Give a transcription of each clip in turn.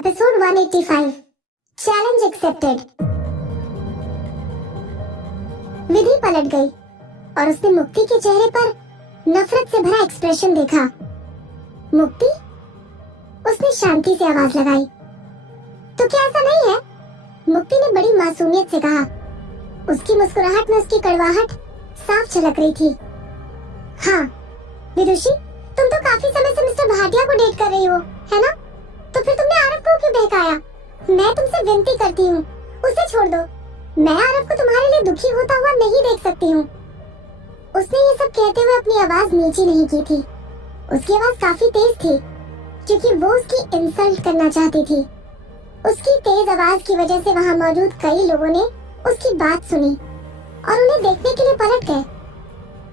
Episode 185 challenge accepted. विधि पलट गई और उसने मुक्ति के चेहरे पर नफरत से भरा एक्सप्रेशन देखा। मुक्ति? उसने शांति से आवाज लगाई। तो क्या ऐसा नहीं है? मुक्ति ने बड़ी मासूमियत से कहा। उसकी मुस्कुराहट में उसकी कड़वाहट साफ झलक रही थी। हाँ विदुषी, तुम तो काफी समय से मिस्टर भाटिया को डेट कर रही हो, है ना? तो फिर तुमने आरव को क्यों बहकाया? मैं तुमसे विनती करती हूँ, उसे छोड़ दो। मैं आरव को तुम्हारे लिए दुखी होता हुआ नहीं देख सकती हूँ। उसने ये सब कहते हुए अपनी आवाज नीची नहीं की थी। उसकी आवाज काफी तेज थी क्योंकि वो उसकी इंसल्ट करना चाहती थी। उसकी तेज आवाज की वजह से वहाँ मौजूद कई लोगों ने उसकी बात सुनी और उन्हें देखने के लिए पलट गए।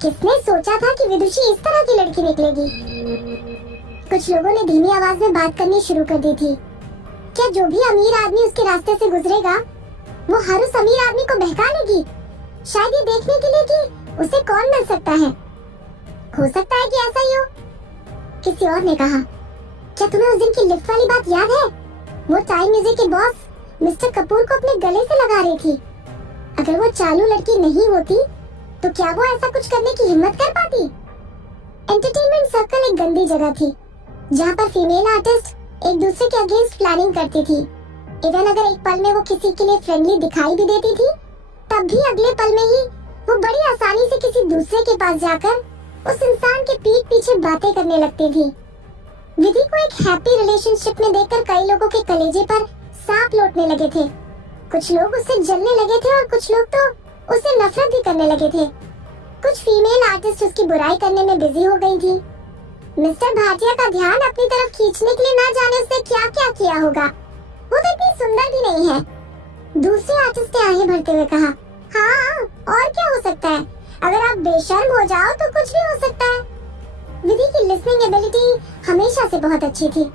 किसने सोचा था कि विदुषी इस तरह की लड़की निकलेगी? कुछ लोगों ने धीमी आवाज में बात करनी शुरू कर दी थी। क्या जो भी अमीर आदमी उसके रास्ते से गुजरेगा वो हर उस अमीर आदमी को बहका लेगी, शायद ये देखने के लिए कि उसे कौन मिल सकता है। हो सकता है कि ऐसा ही हो। किसी और ने कहा, क्या तुम्हें उस दिन की लिफ्ट वाली बात याद है? वो टाइम म्यूजिक के बॉस मिस्टर कपूर को अपने गले से लगा रही थी। अगर वो चालू लड़की नहीं होती तो क्या वो ऐसा कुछ करने की हिम्मत कर पाती? एंटरटेनमेंट सर्कल एक गंदी जगह थी जहाँ पर फीमेल आर्टिस्ट एक दूसरे के अगेंस्ट प्लानिंग करती थी। इवन अगर एक पल में वो किसी के लिए फ्रेंडली दिखाई भी देती थी, तब भी अगले पल में ही वो बड़ी आसानी से किसी दूसरे के पास जाकर उस इंसान के पीठ पीछे बातें करने लगती थी। विधि को एक हैप्पी रिलेशनशिप में देखकर कई लोगों के कलेजे पर सांप लौटने लगे थे। कुछ लोग उससे जलने लगे थे और कुछ लोग तो उससे नफरत भी करने लगे थे। कुछ फीमेल आर्टिस्ट उसकी बुराई करने में बिजी हो गई थी। मिस्टर भाटिया का ध्यान अपनी तरफ खींचने के लिए ना जाने उसने क्या क्या किया होगा। वो तो इतनी सुंदर भी नहीं है। दूसरे आर्टिस्ट ने आगे बढ़ते हुए कहा, हाँ और क्या हो सकता है? अगर आप बेशर्म हो जाओ तो कुछ भी हो सकता है। विधि की लिसनिंग एबिलिटी हमेशा से बहुत अच्छी थी।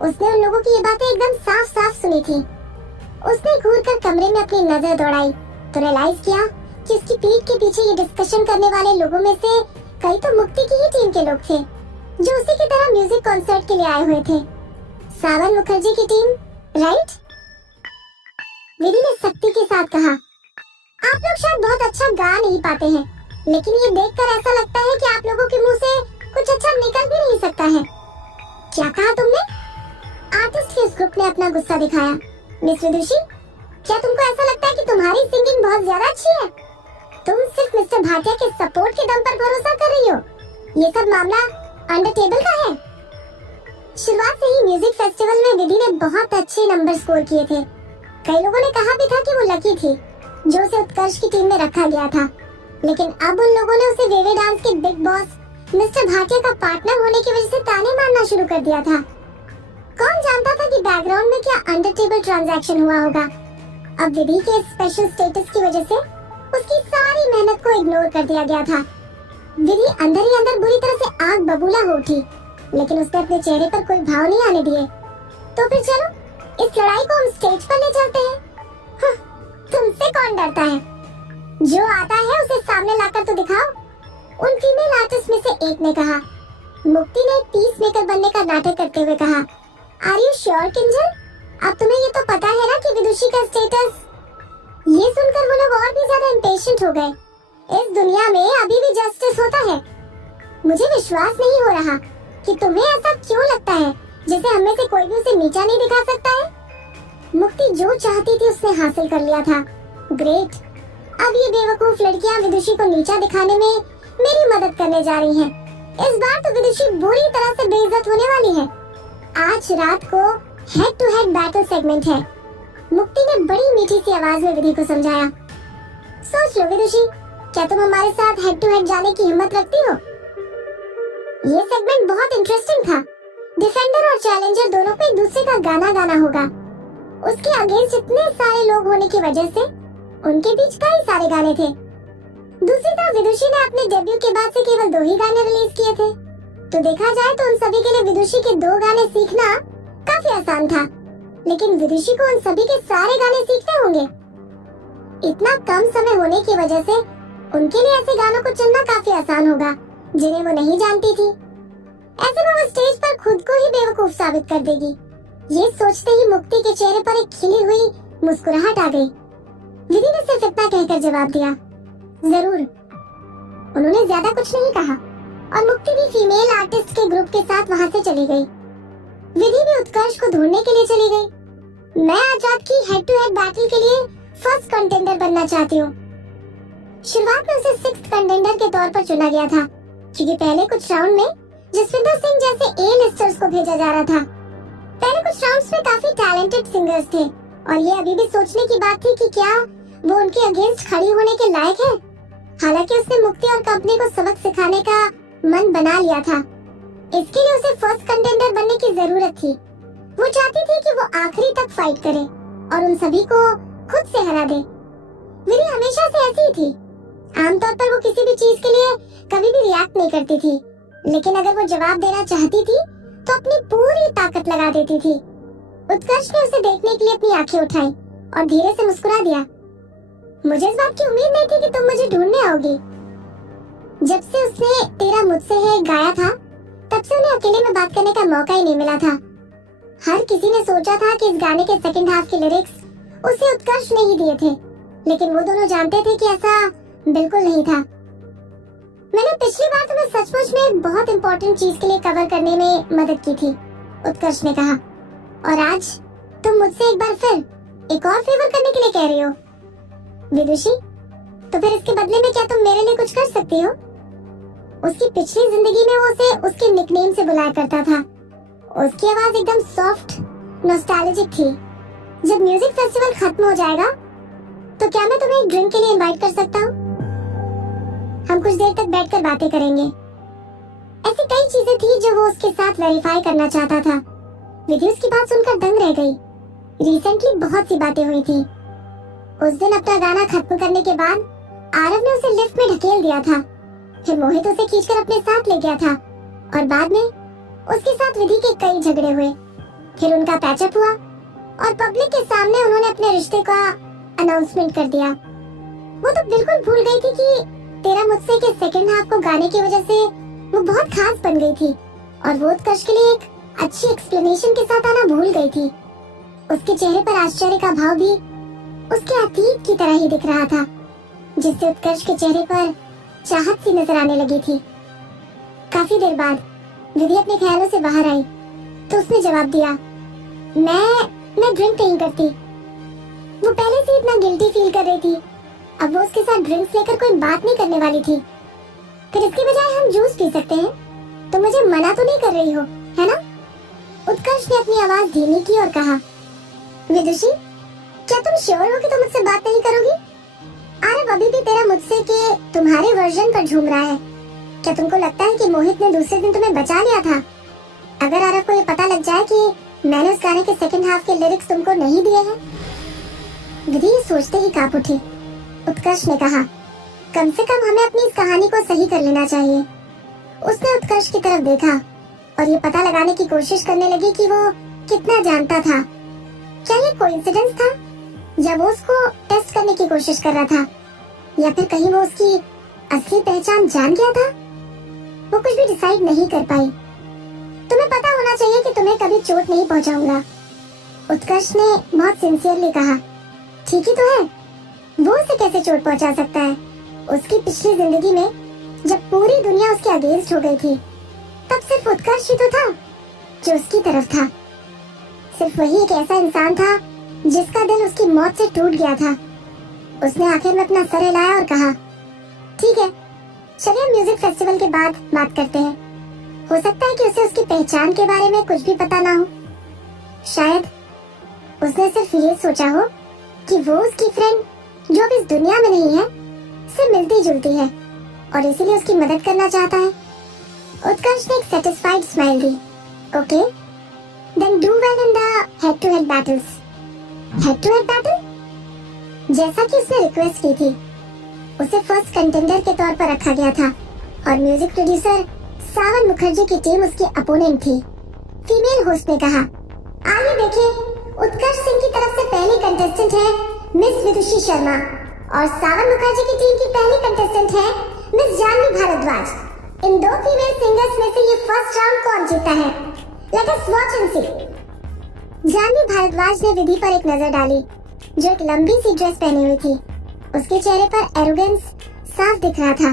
उसने उन लोगों की ये बातें एकदम साफ साफ सुनी थी। उसने घूरकर कमरे में अपनी नजर दौड़ाई तो रियलाइज किया कि उसकी पीठ के पीछे ये डिस्कशन करने वाले लोगों में से कई तो मुक्ति की ही टीम के लोग थे जो उसी की तरह म्यूजिक कॉन्सर्ट के लिए आए हुए थे। सावन मुखर्जी की टीम, राइट? विधि ने सख्ती के साथ कहा, आप लोग शायद बहुत अच्छा गा नहीं पाते हैं, लेकिन ये देखकर ऐसा लगता है कि आप लोगों के मुंह से कुछ अच्छा निकल भी नहीं सकता है। क्या कहा तुमने? आर्टिस्ट के उस ग्रुप ने अपना गुस्सा दिखाया। मिस विदुषी, क्या तुमको ऐसा लगता है कि तुम्हारी सिंगिंग बहुत ज्यादा अच्छी है? तुम सिर्फ मिस्टर भाटिया के सपोर्ट के दम पर भरोसा कर रही हो? ये सब मामला अंडर टेबल का है। शुरुआत से ही म्यूजिक फेस्टिवल में विधि ने बहुत अच्छे नंबर स्कोर किए थे। कई लोगों ने कहा भी था कि वो लकी थी जो उसे उत्कर्ष की टीम में रखा गया था, लेकिन अब उन लोगों ने उसे वेवे डांस के बिग बॉस मिस्टर भाटिया का पार्टनर होने की वजह से ताने मारना शुरू कर दिया था। कौन जानता था कि बैकग्राउंड में क्या अंडर टेबल ट्रांजैक्शन हुआ होगा। अब विधि के स्पेशल स्टेटस की वजह से उसकी सारी मेहनत को इग्नोर कर दिया गया था। विधि अंदर ही अंदर बुरी तरह से आग बबूला हो उठी, लेकिन उसने अपने चेहरे पर कोई भाव नहीं आने दिए। तो फिर चलो इस लड़ाई को हम स्टेज पर ले चलते हैं। तुमसे कौन डरता है? जो आता है उसे सामने लाकर तो दिखाओ। उन फीमेल आर्टिस्ट में से एक ने कहा। मुक्ति ने एक पीस मेकर बनने का नाटक करते हुए कहा, आर यू श्योर किंजल? अब तुम्हें ये तो पता है ना कि विदुषी का स्टेटस? ये सुनकर वो लोग और भी ज्यादा इम्पेशेंट हो गए। इस दुनिया में अभी भी जस्टिस होता है। मुझे विश्वास नहीं हो रहा कि तुम्हें ऐसा क्यों लगता है जैसे हमें से कोई भी उसे नीचा नहीं दिखा सकता है। मुक्ति जो चाहती थी उसने हासिल कर लिया था। ग्रेट। अब ये बेवकूफ लड़कियां विदुषी को नीचा दिखाने में मेरी मदद करने जा रही हैं। इस बार तो विदुषी बुरी तरह से बेइज्जत होने वाली है। आज रात को head to head battle segment है। मुक्ति ने बड़ी मीठी सी आवाज में विधि को समझाया। सोच लो विदुषी, क्या तुम हमारे साथ हेड टू हेड जाने की हिम्मत रखती हो? ये सेगमेंट बहुत इंटरेस्टिंग था। डिफेंडर और चैलेंजर दोनों को एक दूसरे का गाना गाना होगा। उसके अगेंस्ट इतने सारे लोग होने की वजह से उनके बीच कई सारे गाने थे। दूसरी तरफ विदुषी ने अपने डेब्यू के बाद से केवल 2 ही गाने रिलीज किए थे, तो देखा जाए तो उन सभी के लिए विदुषी के 2 गाने सीखना काफी आसान था। लेकिन विदुषी को उन सभी के सारे गाने सीखने होंगे। इतना कम समय होने की वजह से उनके लिए ऐसे गानों को चुनना काफी आसान होगा जिन्हें वो नहीं जानती थी। ऐसे में वो स्टेज पर खुद को ही बेवकूफ साबित कर देगी। ये सोचते ही मुक्ति के चेहरे पर एक खिली हुई मुस्कुराहट आ गई। विधि ने सिर्फ इतना कहकर जवाब दिया, जरूर। उन्होंने ज्यादा कुछ नहीं कहा और मुक्ति भी फीमेल आर्टिस्ट के ग्रुप के साथ वहां से चली गई। विधि भी उत्कर्ष को ढूंढने के लिए चली गई। मैं आज आपकी हेड टू हेड बैटल के लिए फर्स्ट कंटेंडर बनना चाहती हूँ। शुरुआत में उसे सिक्स्थ कंटेंडर के तौर पर चुना गया था, क्योंकि पहले कुछ राउंड में जसविंदर सिंह जैसे ए लिस्टर्स को भेजा जा रहा था। पहले कुछ राउंड्स में काफी टैलेंटेड सिंगर्स थे और ये अभी भी सोचने की बात थी कि क्या वो उनके अगेंस्ट खड़ी होने के लायक है। हालांकि उसने मुक्ति और कंपनी को सबक सिखाने का मन बना लिया था। इसके लिए उसे फर्स्ट कंटेंडर बनने की जरूरत थी। वो चाहती थी कि वो आखिरी तक फाइट करे और उन सभी को खुद से हरा दे। विधि हमेशा से ऐसी ही थी। आमतौर पर वो किसी भी चीज के लिए कभी भी रिएक्ट नहीं करती थी, लेकिन अगर वो जवाब देना चाहती थी तो अपनी पूरी ताकत लगा देती थी। उत्कर्ष ने उसे देखने के लिए अपनी आंखें उठाई और धीरे से मुस्कुरा दिया। मुझे इस बात की उम्मीद नहीं थी कि तुम मुझे ढूंढने आओगी। जब से उसने तेरा मुझसे है गाया था, तब से उन्हें अकेले में बात करने का मौका ही नहीं मिला था। हर किसी ने सोचा था कि इस गाने के सेकंड हाफ के लिरिक्स उसे उत्कर्ष ने ही दिए थे, लेकिन वो दोनों जानते थे कि ऐसा बिल्कुल नहीं था। मैंने पिछली बार तुम्हें सचमुच में एक बहुत इंपॉर्टेंट चीज के लिए कवर करने में मदद की थी, उत्कर्ष ने कहा, और आज तुम मुझसे एक बार फिर एक और फेवर करने के लिए कह रही हो। विदुषी, तो फिर इसके बदले में क्या तुम मेरे लिए कुछ कर सकती हो? उसकी पिछली जिंदगी में वो उसे उसके निकनेम से बुलाया करता था। उसकी आवाज एकदम सॉफ्ट, नॉस्टैल्जिक थी। जब म्यूजिक फेस्टिवल खत्म हो जाएगा तो क्या मैं तुम्हें एक ड्रिंक के लिए इनवाइट कर सकता हूँ? हम कुछ देर तक बैठकर बातें करेंगे। ऐसी कई चीजें थी जो वो उसके साथ वेरीफाई करना चाहता था। विधि उसकी बात सुनकर दंग रह गई। रिसेंटली बहुत सी बातें हुई थी। उस दिन अपना गाना खत्म करने के बाद आरव ने उसे लिफ्ट में ढकेल दिया था। फिर मोहित उसे खींचकर अपने साथ ले गया था और बाद में उसके साथ विधि के कई झगड़े हुए। फिर उनका पैचअप हुआ और पब्लिक के सामने उन्होंने अपने रिश्ते का अनाउंसमेंट कर दिया। वो तो बिल्कुल भूल गई थी कि तेरा मुझसे के सेकंड हाफ को गाने की वजह से वो बहुत खास बन गई थी और वो उत्कर्ष के लिए एक अच्छी एक्सप्लेनेशन के साथ आना भूल गई थी। उसके चेहरे पर आश्चर्य का भाव भी उसके अतीत की तरह ही दिख रहा था, जिससे उत्कर्ष के चेहरे पर चाहत सी नजर आने लगी थी। काफी देर बाद विधि अपने ख्यालों से बाहर आई तो उसने जवाब दिया, मैं ड्रिंक नहीं करती। वो पहले से इतना गिल्टी फील कर रही थी। अब वो उसके साथ ड्रिंक्स लेकर कोई बात नहीं करने वाली थी। फिर इसके बजाय हम जूस पी सकते हैं। तो मुझे मना तो नहीं कर रही हो, है ना? उत्कर्ष ने अपनी आवाज धीमी की और कहा, विदुषी, क्या तुम श्योर हो कि तुम मुझसे बात नहीं करोगी? आरव अभी भी तेरा मुझसे के तुम्हारे वर्जन पर झूम रहा है। क्या तुमको लगता है कि मोहित ने दूसरे दिन तुम्हें बचा लिया था? अगर आरव को ये पता लग जाए कि मैंने उस गाने के सेकंड हाफ के लिरिक्स तुमको नहीं दिए हैं। विधि सोचते ही कांप उठी। उत्कर्ष ने कहा, कम से कम हमें अपनी इस कहानी को सही कर लेना चाहिए। उसने उत्कर्ष की तरफ देखा और ये पता लगाने की कोशिश करने लगी कि वो कितना जानता था। क्या ये कोइंसिडेंस था या वो उसको टेस्ट करने की कोशिश कर रहा था, या फिर कहीं वो उसकी असली पहचान जान गया था? वो कुछ भी डिसाइड नहीं कर पाई। तुम्हें पता होना चाहिए कि तुम्हें कभी चोट नहीं पहुंचाऊंगा, उत्कर्ष ने बहुत सिंसियरली कहा। ठीक ही तो है, वो उसे कैसे चोट पहुंचा सकता है? उसकी पिछली जिंदगी में जब पूरी दुनिया उसके अगेंस्ट हो गई थी, तब सिर्फ उत्कर्ष ही तो था जो उसकी तरफ था। सिर्फ वही एक ऐसा इंसान था जिसका दिल उसकी मौत से टूट गया था। उसने आखिर में अपना सर हिलाया और कहा, ठीक है, चलिए म्यूजिक फेस्टिवल के बाद बात करते हैं। हो सकता है कि उसे उसकी पहचान के बारे में कुछ भी पता ना हो। शायद उसने सिर्फ ये सोचा हो कि वो उसकी फ्रेंड जो अब इस दुनिया में नहीं है से मिलती जुलती है और इसीलिए उसकी मदद करना चाहता है। उत्कर्ष ने एक सेटिस्फाइड स्माइल दी। Okay, then do well in the head to head battles. Head to head battle? जैसा कि उसने रिक्वेस्ट की थी, उसे फर्स्ट कंटेंडर के तौर पर रखा गया था और म्यूजिक प्रोड्यूसर सावन मुखर्जी की टीम उसकी अपोनेंट थी। फीमेल होस्ट ने कहा, आइए देखिए, उत्कर्ष सिंह की तरफ से पहली कंटेस्टेंट है मिस विदुषी शर्मा और सावन मुखर्जी की टीम की पहली कंटेस्टेंट है मिस जानवी भारद्वाज। इन दो फीमेल सिंगर्स में से ये फर्स्ट राउंड कौन जीता है? लेट अस वॉच एंड सी। जानवी भारद्वाज ने विधि पर एक नजर डाली, जो एक लंबी सी ड्रेस पहनी हुई थी। उसके चेहरे पर एरोगेंस साफ दिख रहा था।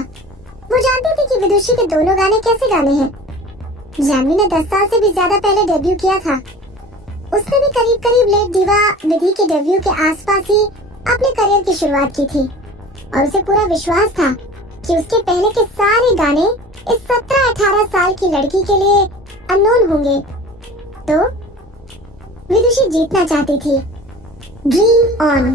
वो जानती थी कि विदुषी के दोनों गाने कैसे गाने हैं। जानवी ने 10 साल से भी ज्यादा पहले डेब्यू किया था। उसने भी करीब करीब लेट दीवा विधि के डेब्यू के आसपास ही अपने करियर की शुरुआत की थी, और उसे पूरा विश्वास था कि उसके पहले के सारे गाने इस 17-18 साल की लड़की के लिए अननोन होंगे। तो विदुषी जीतना चाहती थी। Dream on.